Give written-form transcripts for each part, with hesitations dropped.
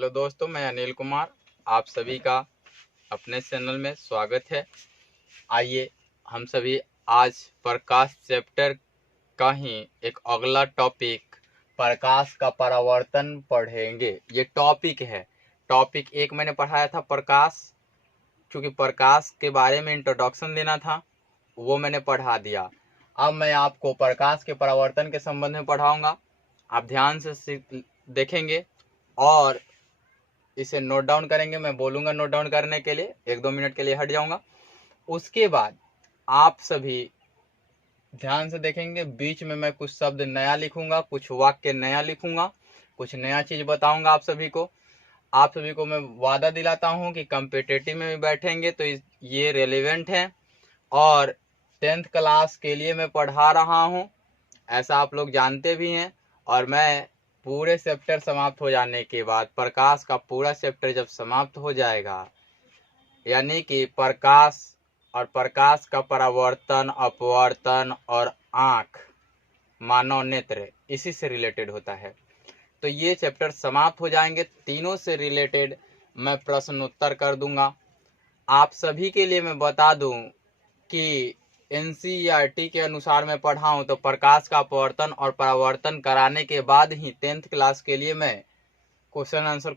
Hello दोस्तों, मैं अनिल कुमार। आप सभी का अपने चैनल में स्वागत है। आइए हम सभी आज प्रकाश चैप्टर का ही एक अगला टॉपिक प्रकाश का परावर्तन पढ़ेंगे। ये टॉपिक है। टॉपिक एक मैंने पढ़ाया था प्रकाश, क्योंकि प्रकाश के बारे में इंट्रोडक्शन देना था, वो मैंने पढ़ा दिया। अब मैं आपको प्रकाश के परावर्तन के संबंध में पढ़ाऊंगा। आप ध्यान से देखेंगे और इसे नोट डाउन करेंगे। मैं बोलूंगा नोट डाउन करने के लिए, 1-2 मिनट के लिए हट जाऊंगा। उसके बाद आप सभी ध्यान से देखेंगे। बीच में मैं कुछ शब्द नया लिखूंगा, कुछ वाक्य नया लिखूंगा, कुछ नया चीज बताऊंगा आप सभी को। आप सभी को मैं वादा दिलाता हूं कि कॉम्पिटिटिव में भी बैठेंगे तो ये रेलेवेंट है और 10th क्लास के लिए मैं पढ़ा रहा हूं, ऐसा आप लोग जानते भी हैं। और मैं पूरे चैप्टर समाप्त हो जाने के बाद, प्रकाश का पूरा चैप्टर जब समाप्त हो जाएगा, यानी कि प्रकाश और प्रकाश का परावर्तन, अपवर्तन और आँख, मानव नेत्र, इसी से रिलेटेड होता है। तो ये चैप्टर समाप्त हो जाएंगे। तीनों से रिलेटेड मैं प्रश्नोत्तर कर दूंगा। आप सभी के लिए मैं बता दूं कि NCERT के अनुसार मैं पढ़ा हूं, तो प्रकाश का अपवर्तन और परावर्तन कराने के बाद ही 10th क्लास के लिए मैं क्वेश्चन आंसर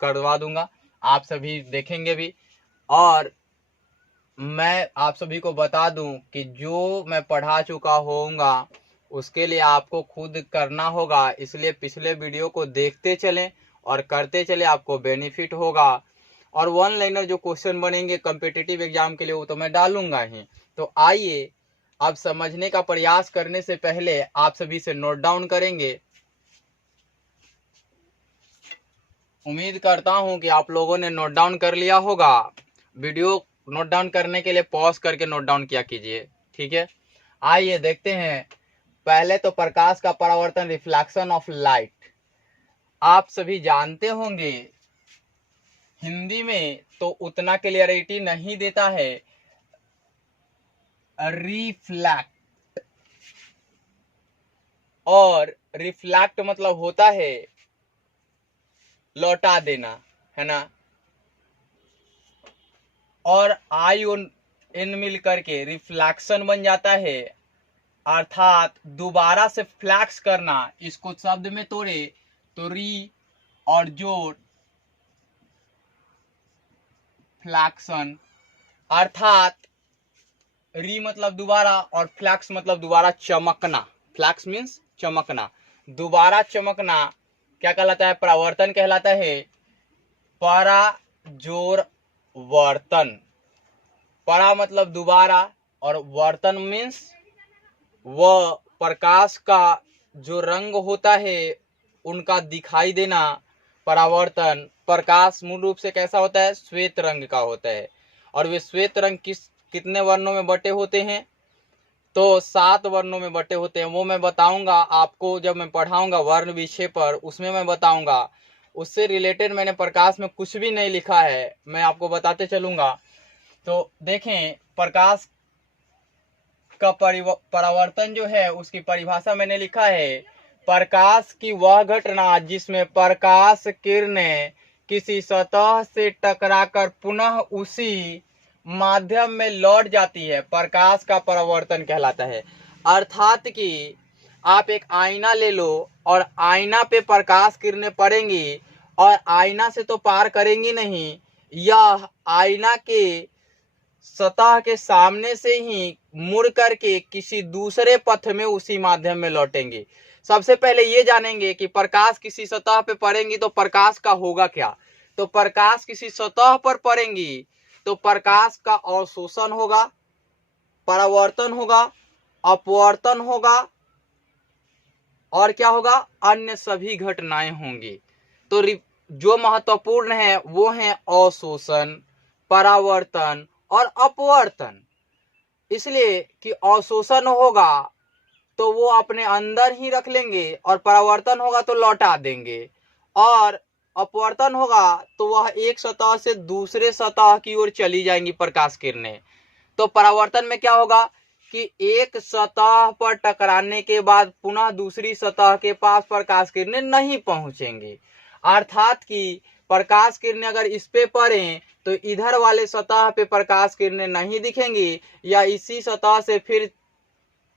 करवा दूंगा। आप सभी देखेंगे भी। और मैं आप सभी को बता दूं कि जो मैं पढ़ा चुका होऊंगा उसके लिए आपको खुद करना होगा, इसलिए पिछले वीडियो को देखते चलें और करते चले, आपको बेनिफिट होगा। और वन लाइनर जो क्वेश्चन बनेंगे कॉम्पिटिटिव एग्जाम के लिए वो तो मैं डालूंगा ही। तो आइए अब समझने का प्रयास करने से पहले आप सभी से नोट डाउन करेंगे। उम्मीद करता हूं कि आप लोगों ने नोट डाउन कर लिया होगा। वीडियो नोट डाउन करने के लिए पॉज करके नोट डाउन किया कीजिए, ठीक है। आइए देखते हैं। पहले तो प्रकाश का परावर्तन, रिफ्लेक्शन ऑफ लाइट, आप सभी जानते होंगे। हिंदी में तो उतना क्लियरिटी नहीं देता है। रिफ्लेक्ट और रिफ्लेक्ट मतलब होता है लौटा देना, है ना। और आई और एन मिल करके रिफ्लेक्शन बन जाता है, अर्थात दोबारा से फ्लैक्स करना। इसको शब्द में तोड़े तो री और जोड़ फ्लैक्शन, अर्थात री मतलब दोबारा और फ्लैक्स मतलब दोबारा चमकना। फ्लैक्स मीन्स चमकना, दोबारा चमकना क्या कहलाता है? परावर्तन कहलाता है। पराजोरवर्तन, परा मतलब दोबारा और वर्तन मीन्स वह प्रकाश का जो रंग होता है उनका दिखाई देना। परावर्तन, प्रकाश मूल रूप से कैसा होता है? श्वेत रंग का होता है। और वे श्वेत रंग कितने वर्णों में बटे होते हैं? तो 7 वर्णों में बटे होते हैं। वो मैं बताऊंगा आपको जब मैं पढ़ाऊंगा वर्ण विषय पर, उसमें मैं बताऊंगा। उससे रिलेटेड मैंने प्रकाश में कुछ भी नहीं लिखा है, मैं आपको बताते चलूंगा। तो देखें, प्रकाश का परावर्तन जो है उसकी परिभाषा मैंने लिखा है। प्रकाश की वह घटना जिसमें प्रकाश किरणें किसी सतह से टकराकर पुनः उसी माध्यम में लौट जाती है, प्रकाश का परावर्तन कहलाता है। अर्थात कि आप एक आईना ले लो और आईना पे प्रकाश किरणें पड़ेंगी और आईना से तो पार करेंगी नहीं, यह आईना के सतह के सामने से ही मुड़ करके किसी दूसरे पथ में उसी माध्यम में लौटेंगे। सबसे पहले ये जानेंगे कि प्रकाश किसी सतह पे पड़ेंगी तो प्रकाश का होगा क्या। तो प्रकाश किसी सतह पर पड़ेंगी तो प्रकाश का अवशोषण होगा, परावर्तन होगा, अपवर्तन होगा और क्या होगा? अन्य सभी घटनाएं होंगी। तो जो महत्वपूर्ण है वो है अवशोषण, परावर्तन और अपवर्तन। इसलिए कि अवशोषण होगा तो वो अपने अंदर ही रख लेंगे और परावर्तन होगा तो लौटा देंगे, और अपवर्तन होगा तो वह एक सतह से दूसरे सतह की ओर चली जाएंगी प्रकाश किरणें। तो परावर्तन में क्या होगा कि एक सतह पर टकराने के बाद पुनः दूसरी सतह के पास प्रकाश किरणें नहीं पहुंचेंगी। अर्थात कि प्रकाश किरणें अगर इस पे पड़ें तो इधर वाले सतह पे प्रकाश किरणें नहीं दिखेंगी या इसी सतह से फिर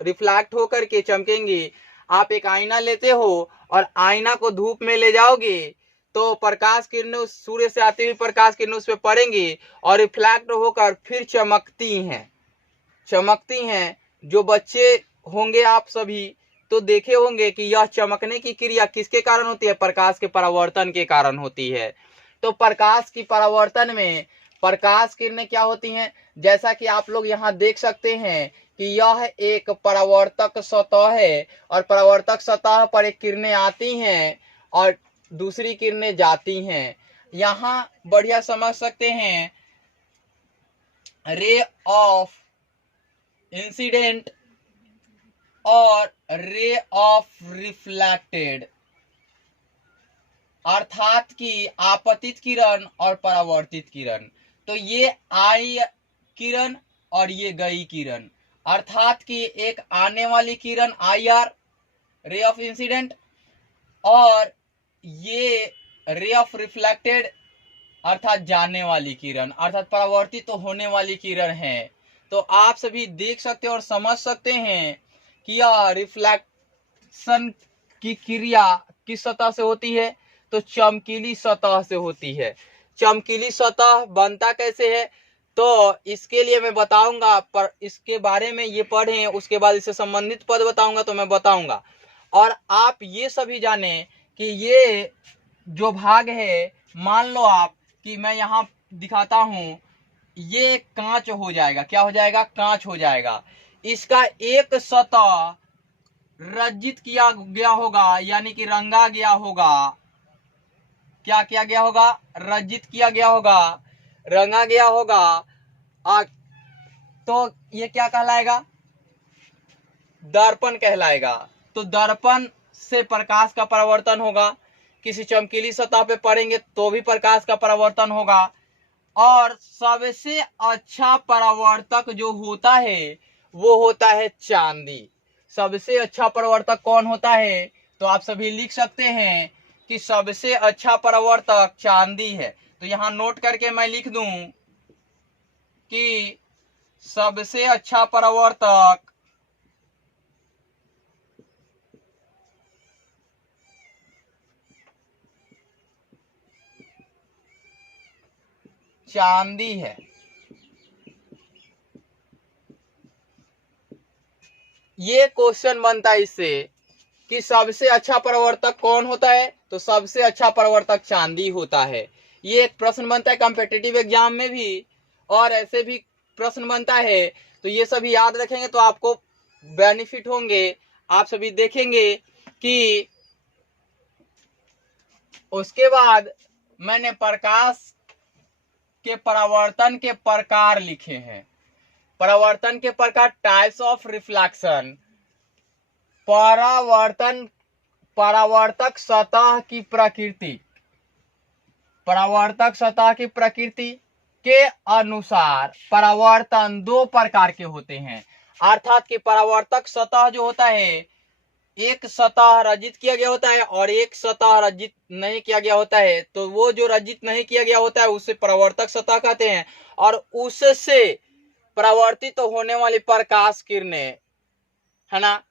रिफ्लेक्ट होकर के चमकेंगी। आप एक आईना लेते हो और आईना को धूप में ले जाओगे तो प्रकाश किरणें उस सूर्य से आती हुई प्रकाश किरणें उस पर पड़ेंगी और रिफ्लेक्ट होकर फिर चमकती हैं। जो बच्चे होंगे आप सभी तो देखे होंगे कि यह चमकने की क्रिया किसके कारण होती है? प्रकाश के परावर्तन के कारण होती है। तो प्रकाश की परावर्तन में प्रकाश किरणें क्या होती हैं? जैसा कि आप लोग यहाँ देख सकते हैं कि यह एक परावर्तक सतह है और परावर्तक सतह पर एक किरणें आती हैं और दूसरी किरणें जाती हैं। यहाँ बढ़िया समझ सकते हैं, रे ऑफ इंसिडेंट और रे ऑफ रिफ्लेक्टेड, अर्थात कि आपतित किरण और परावर्तित किरण। तो ये आई किरण और ये गई किरण, अर्थात कि एक आने वाली किरण IR रे ऑफ इंसिडेंट और ये रे ऑफ रिफ्लेक्टेड अर्थात जाने वाली किरण, अर्थात परावर्तित तो होने वाली किरण है। तो आप सभी देख सकते हैं और समझ सकते हैं कि यह रिफ्लेक्शन की क्रिया किस सतह से होती है? तो चमकीली सतह से होती है। चमकीली सतह बनता कैसे है? तो इसके लिए मैं बताऊंगा, पर इसके बारे में ये पढ़ें, उसके बाद इससे संबंधित पद बताऊंगा तो मैं बताऊंगा। और आप ये सभी जाने कि ये जो भाग है, मान लो आप कि मैं यहाँ दिखाता हूं, ये कांच हो जाएगा। क्या हो जाएगा? कांच हो जाएगा। इसका एक सतह रंजित किया गया होगा, यानी कि रंगा गया होगा। क्या किया गया होगा? रंजित किया गया होगा, रंगा गया होगा। तो ये क्या कहलाएगा? दर्पण कहलाएगा। तो दर्पण से प्रकाश का परावर्तन होगा। किसी चमकीली सतह पे पड़ेंगे तो भी प्रकाश का परावर्तन होगा। और सबसे अच्छा परावर्तक जो होता है वो होता है चांदी। सबसे अच्छा परावर्तक कौन होता है? तो आप सभी लिख सकते हैं कि सबसे अच्छा परावर्तक चांदी है। तो यहां नोट करके मैं लिख दूं कि सबसे अच्छा परावर्तक चांदी है। ये क्वेश्चन बनता है इससे कि सबसे अच्छा परावर्तक कौन होता है? तो सबसे अच्छा परावर्तक चांदी होता है। ये एक प्रश्न बनता है कॉम्पिटिटिव एग्जाम में भी, और ऐसे भी प्रश्न बनता है। तो ये सभी याद रखेंगे तो आपको बेनिफिट होंगे। आप सभी देखेंगे कि उसके बाद मैंने प्रकाश के परावर्तन के प्रकार लिखे हैं। परावर्तन के प्रकार, टाइप्स ऑफ रिफ्लेक्शन। परावर्तक सतह की प्रकृति, परावर्तक सतह की प्रकृति के अनुसार परावर्तन दो प्रकार के होते हैं। अर्थात कि परावर्तक सतह जो होता है, एक सतह रजित किया गया होता है और एक सतह रजित नहीं किया गया होता है। तो वो जो रजित नहीं किया गया होता है उसे परावर्तक सतह कहते हैं, और उससे परावर्तित तो होने वाली प्रकाश किरणें, है ना,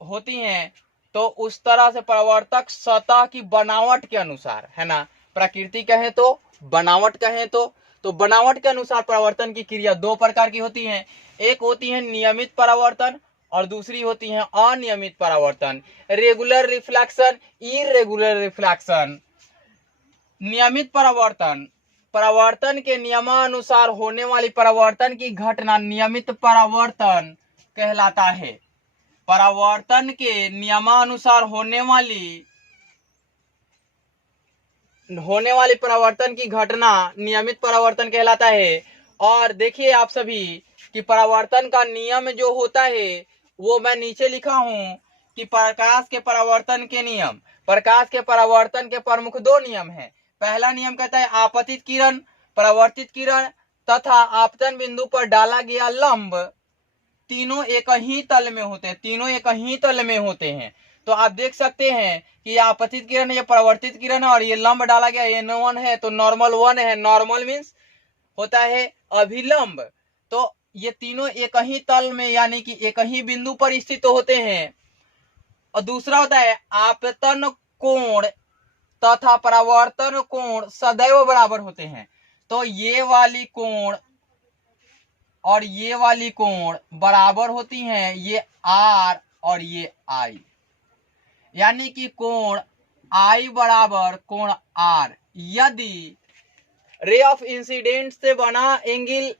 होती हैं। तो उस तरह से परावर्तक सतह की बनावट के अनुसार, है ना, प्रकृति कहें तो, बनावट कहें तो बनावट के अनुसार परावर्तन की क्रिया दो प्रकार की होती हैं। एक होती है नियमित परावर्तन और दूसरी होती है अनियमित परावर्तन। Regular reflection, irregular reflection. नियमित परावर्तन, परावर्तन के नियमानुसार होने वाली परावर्तन की घटना नियमित परावर्तन कहलाता है। परावर्तन के नियमानुसार होने वाली परावर्तन की घटना नियमित परावर्तन कहलाता है। और देखिए आप सभी कि परावर्तन का नियम जो होता है वो मैं नीचे लिखा हूं कि प्रकाश के परावर्तन के नियम। प्रकाश के परावर्तन के प्रमुख दो नियम हैं। पहला नियम कहता है आपतित किरण, परावर्तित किरण तथा आपतन बिंदु पर डाला गया लंब तीनों एक ही तल में होते हैं। तीनों एक ही तल में होते हैं। तो आप देख सकते हैं कि ये आपतित किरण है, ये परावर्तित किरण है और ये लंब डाला गया N1 है तो नॉर्मल 1 है। नॉर्मल मीन्स होता है अभिलंब। तो ये तीनों एक ही तल में यानी कि एक ही बिंदु पर स्थित होते हैं। और दूसरा होता है आपतन कोण तथा परावर्तन कोण सदैव बराबर होते हैं। तो ये वाली कोण और ये वाली कोण बराबर होती हैं, ये R और ये I, यानी कि कोण I बराबर कोण R। यदि रे ऑफ इंसिडेंट से बना एंगल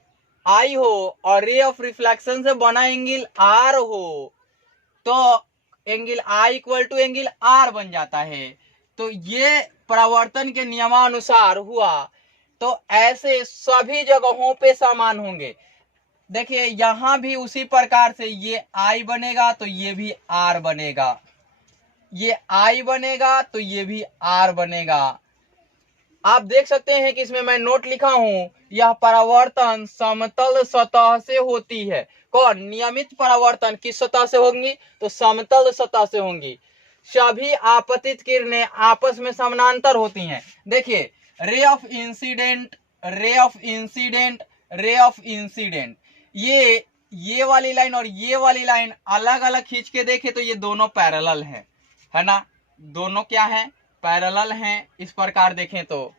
I हो और रे ऑफ रिफ्लेक्शन से बना एंगल R हो तो angle I equal to angle R बन जाता है। तो ये परावर्तन के नियमानुसार हुआ। तो ऐसे सभी जगहों पे समान होंगे। देखिए यहां भी उसी प्रकार से ये I बनेगा तो ये भी R बनेगा, ये I बनेगा तो ये भी R बनेगा। आप देख सकते हैं कि इसमें मैं नोट लिखा हूं, यह परावर्तन समतल सतह से होती है। कौन? नियमित परावर्तन किस सतह से होंगी? तो समतल सतह से होंगी। सभी आपतित किरणें आपस में समानांतर होती हैं। देखिए ray of incident, ray of incident, ray of incident, ये वाली लाइन और ये वाली लाइन अलग अलग खींच के देखे तो ये दोनों पैरेलल है ना? दोनों क्या है? पैरेलल हैं। इस प्रकार देखें तो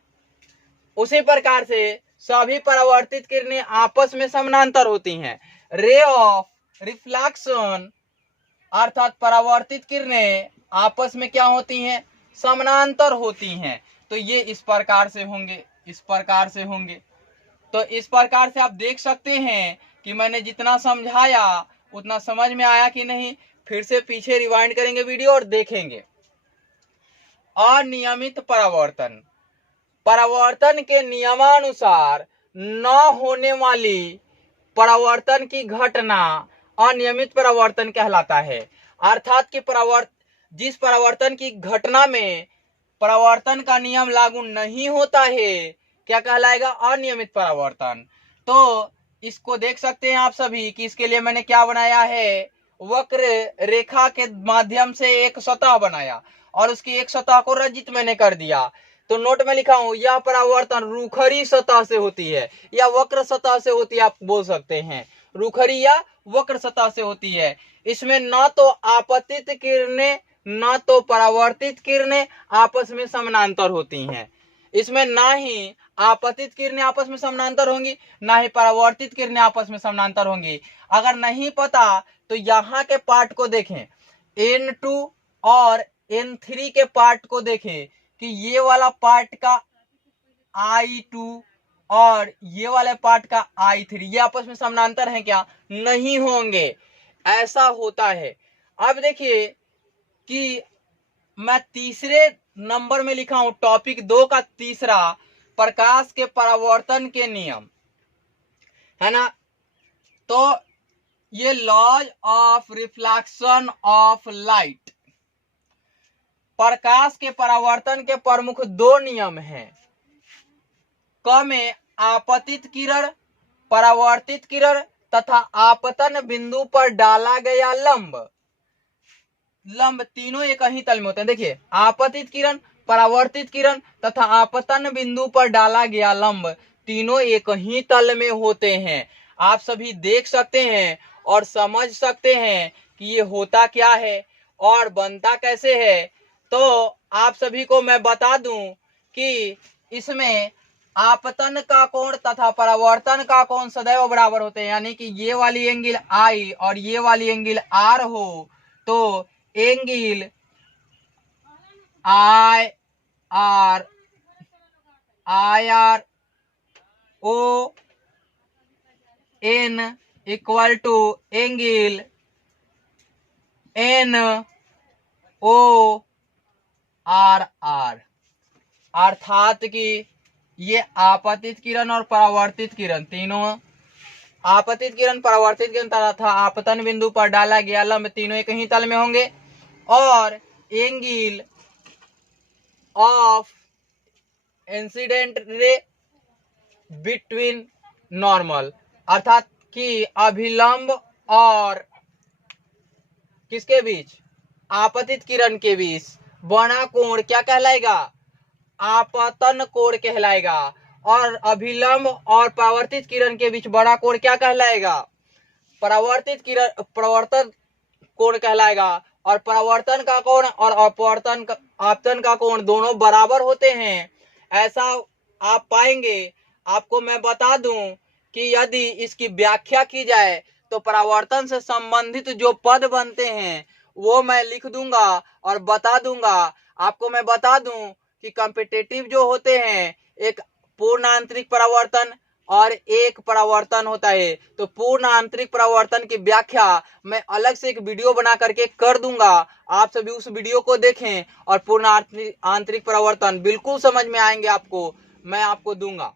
उसी प्रकार से सभी परावर्तित किरणें आपस में समानांतर होती हैं। रे ऑफ रिफ्लेक्शन अर्थात परावर्तित किरणें आपस में क्या होती हैं? समानांतर होती हैं। तो ये इस प्रकार से होंगे, इस प्रकार से होंगे। तो इस प्रकार से आप देख सकते हैं कि मैंने जितना समझाया उतना समझ में आया कि नहीं। फिर से पीछे रिवाइंड करेंगे वीडियो और देखेंगे। अनियमित परावर्तन, परावर्तन के नियमानुसार न होने वाली परावर्तन की घटना अनियमित परावर्तन कहलाता है। अर्थात कि जिस परावर्तन की घटना में परावर्तन का नियम लागू नहीं होता है क्या कहलाएगा? अनियमित परावर्तन। तो इसको देख सकते हैं आप सभी कि इसके लिए मैंने क्या बनाया है? वक्र रेखा के माध्यम से एक सतह बनाया और उसकी एक सतह को रजित मैंने कर दिया। तो नोट में लिखा हूं यह परावर्तन रूखरी सतह से होती है या वक्र सतह से होती है। आप बोल सकते हैं रूखरी या वक्र सतह से होती है। इसमें न तो आपतित किरणें न तो परावर्तित किरणें आपस में समानांतर होती हैं। इसमें ना ही आपतित किरणें आपस में समानांतर होंगी ना ही परावर्तित किरणें आपस में समानांतर होंगी। अगर नहीं पता तो यहाँ के पार्ट को देखें, N2 और N3 के पार्ट को देखें कि ये वाला पार्ट का I2 और ये वाले पार्ट का I3 ये आपस में समानांतर हैं क्या? नहीं होंगे। ऐसा होता है। अब देखिए कि मैं तीसरे नंबर में लिखा हूं टॉपिक 2 का तीसरा, प्रकाश के परावर्तन के नियम, है ना? तो ये laws of reflection of light, प्रकाश के परावर्तन के प्रमुख 2 नियम हैं। क में आपतित किरण, परावर्तित किरण तथा आपतन बिंदु पर डाला गया लंब, लंब तीनों एक ही तल में होते हैं। देखिए आपतित किरण, परावर्तित किरण तथा आपतन बिंदु पर डाला गया लंब तीनों एक ही तल में होते हैं। आप सभी देख सकते हैं और समझ सकते हैं कि ये होता क्या है और बनता कैसे है। तो आप सभी को मैं बता दूं कि इसमें आपतन का कोण तथा परावर्तन का कोण सदैव बराबर होते हैं। यानी कि ये वाली एंगल I और ये वाली एंगल R हो तो angle IR O N equal to angle NORR, अर्थात कि ये आपतित किरण और परावर्तित किरण तीनों, आपतित किरण, परावर्तित किरण तथा आपतन बिंदु पर डाला गया लंब तीनों एक ही तल में होंगे और angle of incident ray between normal, अर्थात कि अभिलंब और किसके बीच? आपतित किरण के बीच बना कोण क्या कहलाएगा? आपतन कोण कहलाएगा। और अभिलंब और परावर्तित किरण के बीच बड़ा कोण क्या कहलाएगा? प्रवर्तन कोण कहलाएगा। और परावर्तन का कोण और आपतन का कोण दोनों बराबर होते हैं, ऐसा आप पाएंगे। आपको मैं बता दूं कि यदि इसकी व्याख्या की जाए तो परावर्तन से संबंधित जो पद बनते हैं वो मैं लिख दूंगा और बता दूंगा। आपको मैं बता दूं कि कॉम्पिटिटिव जो होते हैं, एक पूर्ण आंतरिक परावर्तन और एक परावर्तन होता है। तो पूर्ण आंतरिक परावर्तन की व्याख्या मैं अलग से एक वीडियो बना करके कर दूंगा, आप सभी उस वीडियो को देखें और पूर्ण आंतरिक परावर्तन बिल्कुल समझ में आएंगे आपको, मैं आपको दूंगा।